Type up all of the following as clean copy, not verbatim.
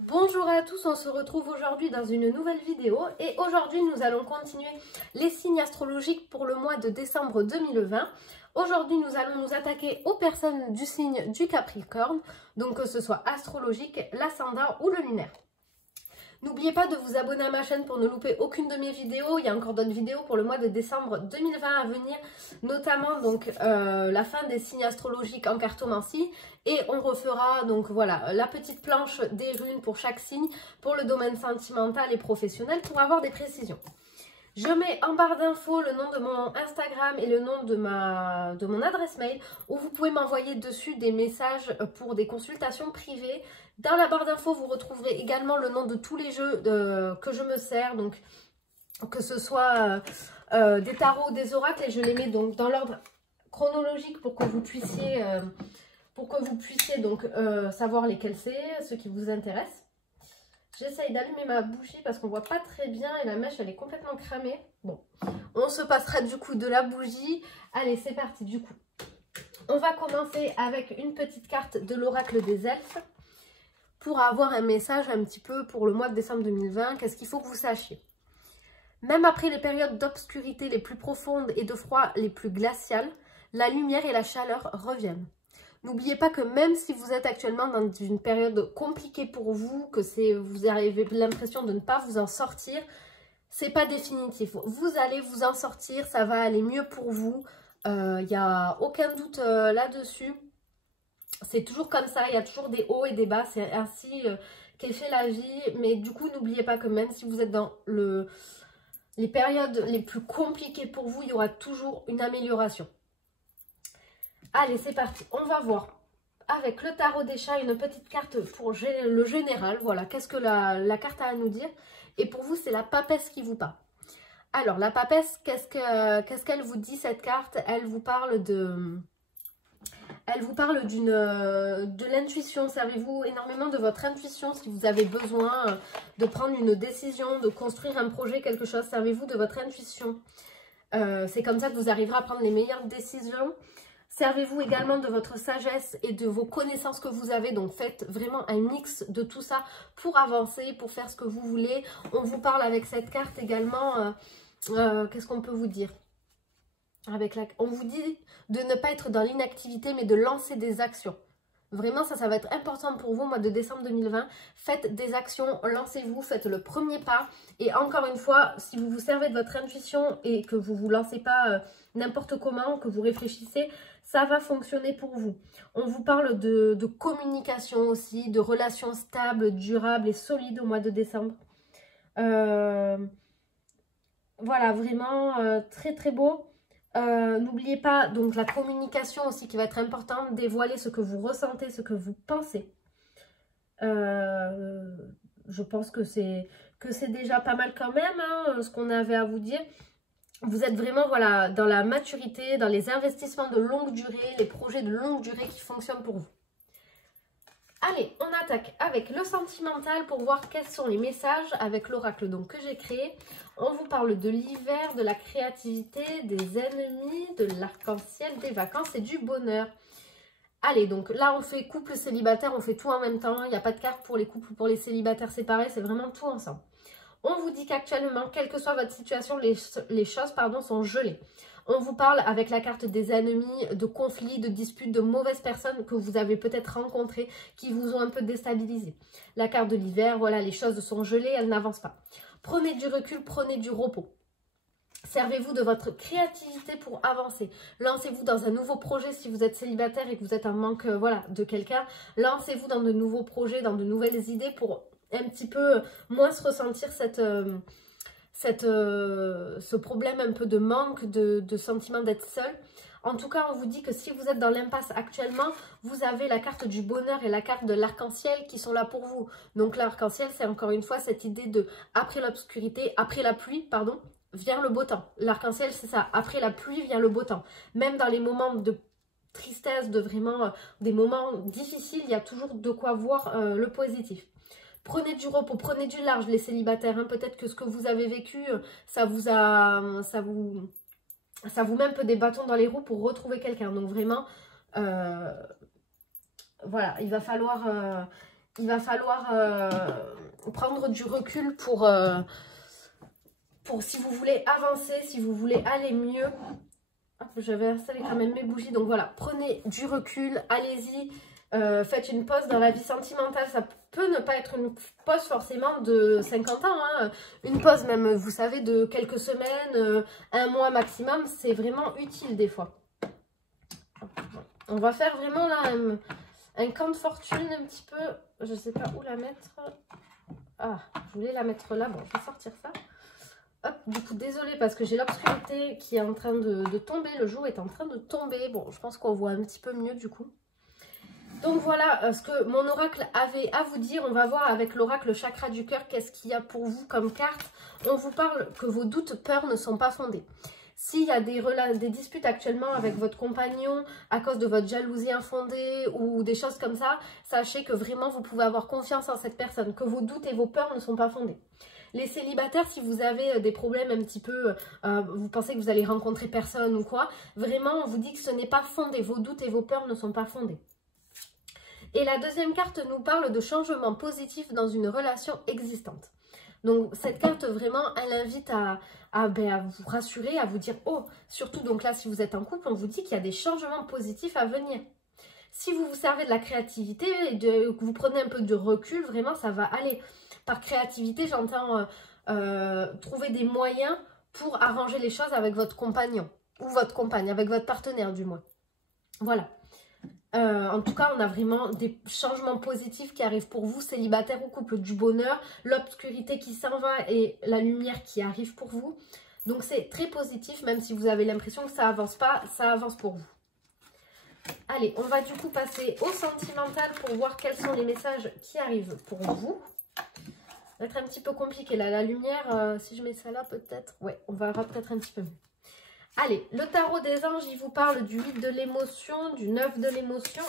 Bonjour à tous, on se retrouve aujourd'hui dans une nouvelle vidéo et aujourd'hui nous allons continuer les signes astrologiques pour le mois de décembre 2020. Aujourd'hui nous allons nous attaquer aux personnes du signe du Capricorne, donc que ce soit astrologique, l'ascendant ou le lunaire. N'oubliez pas de vous abonner à ma chaîne pour ne louper aucune de mes vidéos. Il y a encore d'autres vidéos pour le mois de décembre 2020 à venir, notamment donc la fin des signes astrologiques en cartomancie. Et on refera donc voilà la petite planche des runes pour chaque signe, pour le domaine sentimental et professionnel, pour avoir des précisions. Je mets en barre d'infos le nom de mon Instagram et le nom de mon adresse mail où vous pouvez m'envoyer dessus des messages pour des consultations privées. Dans la barre d'infos, vous retrouverez également le nom de tous les jeux que je me sers, donc que ce soit des tarots, des oracles, et je les mets donc dans l'ordre chronologique pour que vous puissiez, donc savoir lesquels c'est, ceux qui vous intéressent. J'essaye d'allumer ma bougie parce qu'on voit pas très bien et la mèche elle est complètement cramée. Bon, on se passera du coup de la bougie. Allez, c'est parti du coup. On va commencer avec une petite carte de l'oracle des elfes pour avoir un message un petit peu pour le mois de décembre 2020. Qu'est-ce qu'il faut que vous sachiez? Même après les périodes d'obscurité les plus profondes et de froid les plus glaciales, la lumière et la chaleur reviennent. N'oubliez pas que même si vous êtes actuellement dans une période compliquée pour vous, que vous avez l'impression de ne pas vous en sortir, c'est pas définitif. Vous allez vous en sortir, ça va aller mieux pour vous. Il n'y a aucun doute là-dessus. C'est toujours comme ça, il y a toujours des hauts et des bas. C'est ainsi qu'est fait la vie. Mais du coup, n'oubliez pas que même si vous êtes dans les périodes les plus compliquées pour vous, il y aura toujours une amélioration. Allez, c'est parti. On va voir avec le tarot des chats une petite carte pour le général. Voilà, qu'est-ce que la carte a à nous dire? Et pour vous, c'est la papesse qui vous parle. Alors, la papesse, qu'est-ce qu'elle vous dit, cette carte? Elle vous parle de l'intuition. Servez-vous énormément de votre intuition si vous avez besoin de prendre une décision, de construire un projet, quelque chose. Servez-vous de votre intuition. C'est comme ça que vous arriverez à prendre les meilleures décisions. Servez-vous également de votre sagesse et de vos connaissances que vous avez. Donc, faites vraiment un mix de tout ça pour avancer, pour faire ce que vous voulez. On vous parle avec cette carte également. Qu'est-ce qu'on peut vous dire? On vous dit de ne pas être dans l'inactivité, mais de lancer des actions. Vraiment, ça va être important pour vous, mois de décembre 2020. Faites des actions, lancez-vous, faites le premier pas. Et encore une fois, si vous vous servez de votre intuition et que vous ne vous lancez pas n'importe comment, que vous réfléchissez, ça va fonctionner pour vous. On vous parle de communication aussi, de relations stables, durables et solides au mois de décembre. Voilà, vraiment très très beau. N'oubliez pas donc la communication aussi qui va être importante, dévoiler ce que vous ressentez, ce que vous pensez. Je pense que c'est déjà pas mal quand même, hein, ce qu'on avait à vous dire. Vous êtes vraiment voilà, dans la maturité, dans les investissements de longue durée, les projets de longue durée qui fonctionnent pour vous. Allez, on attaque avec le sentimental pour voir quels sont les messages avec l'oracle que j'ai créé. On vous parle de l'hiver, de la créativité, des ennemis, de l'arc-en-ciel, des vacances et du bonheur. Allez, donc là on fait couple célibataire, on fait tout en même temps. Il n'y a pas de carte pour les couples ou pour les célibataires séparés, c'est vraiment tout ensemble. On vous dit qu'actuellement, quelle que soit votre situation, les choses sont gelées. On vous parle avec la carte des ennemis, de conflits, de disputes, de mauvaises personnes que vous avez peut-être rencontrées, qui vous ont un peu déstabilisé. La carte de l'hiver, voilà, les choses sont gelées, elles n'avancent pas. Prenez du recul, prenez du repos. Servez-vous de votre créativité pour avancer. Lancez-vous dans un nouveau projet si vous êtes célibataire et que vous êtes en manque de quelqu'un. Lancez-vous dans de nouveaux projets, dans de nouvelles idées pour un petit peu moins se ressentir ce problème un peu de manque, de sentiment d'être seul. En tout cas, on vous dit que si vous êtes dans l'impasse actuellement, vous avez la carte du bonheur et la carte de l'arc-en-ciel qui sont là pour vous. Donc l'arc-en-ciel, c'est encore une fois cette idée de après l'obscurité, après la pluie, pardon, vient le beau temps. L'arc-en-ciel, c'est ça, après la pluie vient le beau temps. Même dans les moments de tristesse, de vraiment des moments difficiles, il y a toujours de quoi voir le positif. Prenez du repos, prenez du large les célibataires. Hein. Peut-être que ce que vous avez vécu, ça vous met un peu des bâtons dans les roues pour retrouver quelqu'un. Donc vraiment, voilà, il va falloir il va falloir prendre du recul pour si vous voulez avancer, si vous voulez aller mieux. J'avais installé quand même mes bougies, donc voilà, prenez du recul, allez-y, faites une pause dans la vie sentimentale. Ça peut ne pas être une pause forcément de 50 ans, hein. Une pause même, vous savez, de quelques semaines, un mois maximum, c'est vraiment utile des fois. On va faire vraiment là un camp de fortune un petit peu, je sais pas où la mettre. Ah, je voulais la mettre là, bon, je vais sortir ça. Hop, du coup, désolée parce que j'ai l'obscurité qui est en train de tomber. Le jour est en train de tomber. Bon, je pense qu'on voit un petit peu mieux du coup. Donc voilà ce que mon oracle avait à vous dire. On va voir avec l'oracle chakra du cœur qu'est-ce qu'il y a pour vous comme carte. On vous parle que vos doutes, peurs ne sont pas fondés. S'il y a des disputes actuellement avec votre compagnon à cause de votre jalousie infondée ou des choses comme ça, sachez que vraiment vous pouvez avoir confiance en cette personne, que vos doutes et vos peurs ne sont pas fondés. Les célibataires, si vous avez des problèmes un petit peu, vous pensez que vous allez rencontrer personne ou quoi, vraiment on vous dit que ce n'est pas fondé, vos doutes et vos peurs ne sont pas fondés. Et la deuxième carte nous parle de changement positif dans une relation existante. Donc cette carte vraiment, elle invite à vous rassurer, à vous dire, oh, surtout donc là si vous êtes en couple, on vous dit qu'il y a des changements positifs à venir. Si vous vous servez de la créativité et que vous prenez un peu de recul, vraiment ça va aller. Par créativité, j'entends trouver des moyens pour arranger les choses avec votre compagnon ou votre compagne, avec votre partenaire du moins. Voilà. En tout cas, on a vraiment des changements positifs qui arrivent pour vous, célibataire ou couple, du bonheur, l'obscurité qui s'en va et la lumière qui arrive pour vous. Donc c'est très positif, même si vous avez l'impression que ça avance pas, ça avance pour vous. Allez, on va du coup passer au sentimental pour voir quels sont les messages qui arrivent pour vous. Ça va être un petit peu compliqué là, la lumière, si je mets ça là peut-être, ouais, on verra peut-être un petit peu mieux. Allez, le tarot des anges, il vous parle du 8 de l'émotion, du 9 de l'émotion,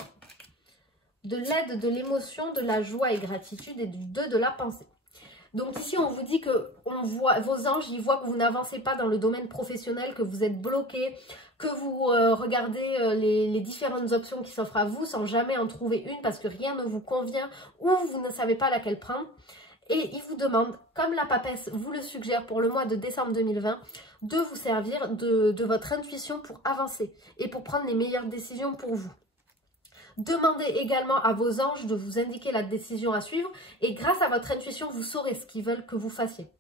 de l'aide de l'émotion, de la joie et gratitude et du 2 de la pensée. Donc ici, on vous dit que vos anges, ils voient que vous n'avancez pas dans le domaine professionnel, que vous êtes bloqué, que vous regardez les différentes options qui s'offrent à vous sans jamais en trouver une parce que rien ne vous convient ou vous ne savez pas laquelle prendre. Et il vous demande, comme la papesse vous le suggère pour le mois de décembre 2020, de vous servir de votre intuition pour avancer et pour prendre les meilleures décisions pour vous. Demandez également à vos anges de vous indiquer la décision à suivre et grâce à votre intuition, vous saurez ce qu'ils veulent que vous fassiez.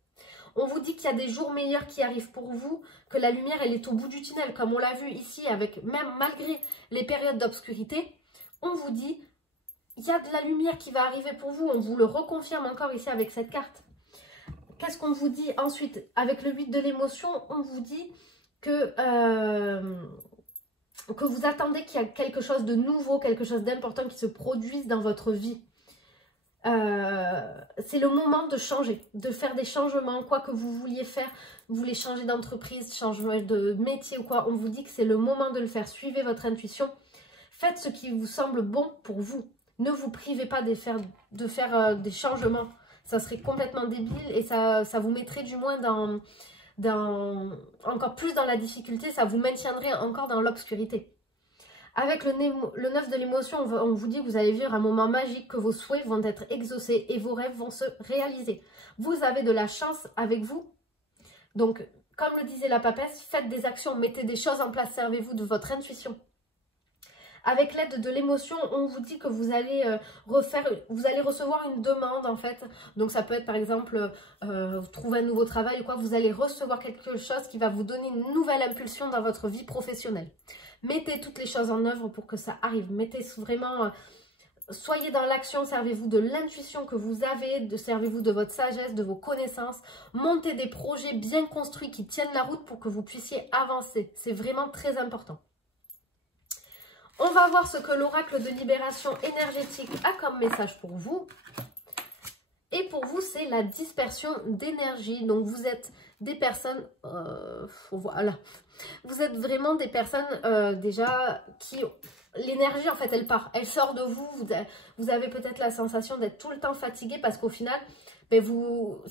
On vous dit qu'il y a des jours meilleurs qui arrivent pour vous, que la lumière elle est au bout du tunnel, comme on l'a vu ici, avec même malgré les périodes d'obscurité. On vous dit, il y a de la lumière qui va arriver pour vous, on vous le reconfirme encore ici avec cette carte. Qu'est-ce qu'on vous dit ensuite? Avec le 8 de l'émotion, on vous dit que vous attendez qu'il y a quelque chose de nouveau, quelque chose d'important qui se produise dans votre vie. C'est le moment de changer, de faire des changements, quoi que vous vouliez faire. Vous voulez changer d'entreprise, changer de métier ou quoi, on vous dit que c'est le moment de le faire. Suivez votre intuition, faites ce qui vous semble bon pour vous. Ne vous privez pas de faire des changements. Ça serait complètement débile et ça vous mettrait du moins encore plus dans la difficulté. Ça vous maintiendrait encore dans l'obscurité. Avec le 9 de l'émotion, on vous dit que vous allez vivre un moment magique, que vos souhaits vont être exaucés et vos rêves vont se réaliser. Vous avez de la chance avec vous. Donc, comme le disait la papesse, faites des actions, mettez des choses en place, servez-vous de votre intuition. Avec l'aide de l'émotion, on vous dit que vous allez recevoir une demande en fait. Donc ça peut être par exemple trouver un nouveau travail ou quoi. Vous allez recevoir quelque chose qui va vous donner une nouvelle impulsion dans votre vie professionnelle. Mettez toutes les choses en œuvre pour que ça arrive. Mettez vraiment, soyez dans l'action, servez-vous de l'intuition que vous avez, servez-vous de votre sagesse, de vos connaissances. Montez des projets bien construits qui tiennent la route pour que vous puissiez avancer. C'est vraiment très important. On va voir ce que l'oracle de libération énergétique a comme message pour vous. Et pour vous, c'est la dispersion d'énergie. Donc, vous êtes des personnes... voilà. Vous êtes vraiment des personnes déjà qui... L'énergie, en fait, elle part. Elle sort de vous. Vous avez peut-être la sensation d'être tout le temps fatigué parce qu'au final, ben, vous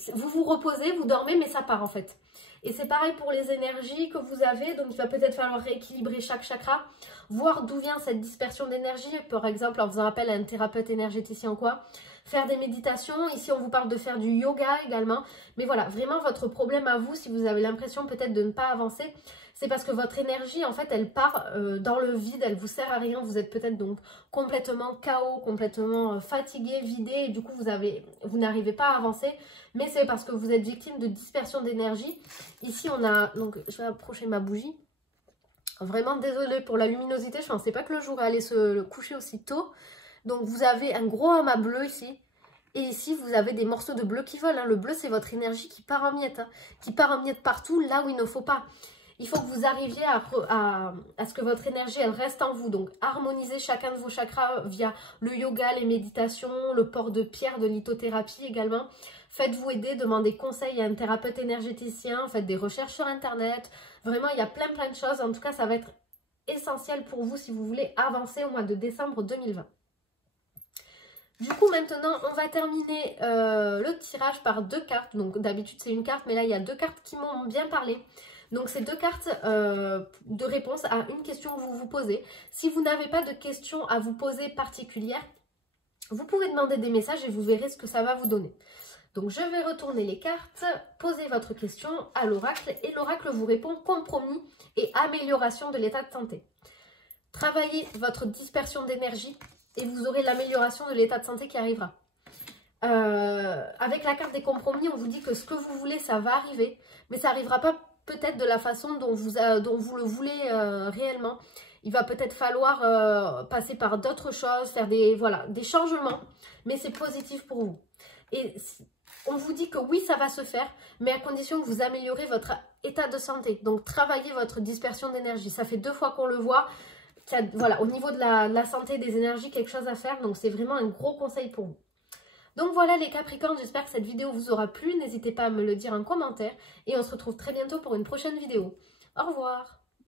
reposez, vous dormez, mais ça part, en fait. Et c'est pareil pour les énergies que vous avez. Donc, il va peut-être falloir rééquilibrer chaque chakra. Voir d'où vient cette dispersion d'énergie. Par exemple, en faisant appel à un thérapeute énergéticien ou quoi. faire des méditations. Ici, on vous parle de faire du yoga également. Mais voilà, vraiment votre problème à vous, si vous avez l'impression peut-être de ne pas avancer, c'est parce que votre énergie, en fait, elle part dans le vide, elle vous sert à rien. Vous êtes peut-être donc complètement KO, complètement fatigué, vidé, et du coup, vous n'arrivez pas à avancer. Mais c'est parce que vous êtes victime de dispersion d'énergie. Ici, on a, donc je vais approcher ma bougie. Vraiment désolée pour la luminosité, je ne pensais pas que le jour allait se coucher aussi tôt. Donc vous avez un gros amas bleu ici. Et ici, vous avez des morceaux de bleu qui volent. Hein. Le bleu, c'est votre énergie qui part en miettes. Hein. Qui part en miettes partout, là où il ne faut pas. Il faut que vous arriviez à ce que votre énergie, elle reste en vous. Donc, harmonisez chacun de vos chakras via le yoga, les méditations, le port de pierre, de lithothérapie également. Faites-vous aider, demandez conseil à un thérapeute énergéticien, faites des recherches sur Internet. Vraiment, il y a plein de choses. En tout cas, ça va être essentiel pour vous si vous voulez avancer au mois de décembre 2020. Du coup, maintenant, on va terminer le tirage par 2 cartes. Donc, d'habitude, c'est une carte, mais là, il y a 2 cartes qui m'ont bien parlé. Donc, c'est 2 cartes de réponse à une question que vous vous posez. Si vous n'avez pas de questions à vous poser particulière, vous pouvez demander des messages et vous verrez ce que ça va vous donner. Donc, je vais retourner les cartes, poser votre question à l'oracle et l'oracle vous répond compromis et amélioration de l'état de santé. Travaillez votre dispersion d'énergie et vous aurez l'amélioration de l'état de santé qui arrivera. Avec la carte des compromis, on vous dit que ce que vous voulez, ça va arriver, mais ça n'arrivera pas peut-être de la façon dont vous le voulez réellement. Il va peut-être falloir passer par d'autres choses, faire des changements, mais c'est positif pour vous. Et on vous dit que oui, ça va se faire, mais à condition que vous améliorez votre état de santé. Donc, travaillez votre dispersion d'énergie. Ça fait 2 fois qu'on le voit. Voilà, au niveau de la santé, des énergies, quelque chose à faire. Donc, c'est vraiment un gros conseil pour vous. Donc voilà les Capricornes, j'espère que cette vidéo vous aura plu. N'hésitez pas à me le dire en commentaire. Et on se retrouve très bientôt pour une prochaine vidéo. Au revoir!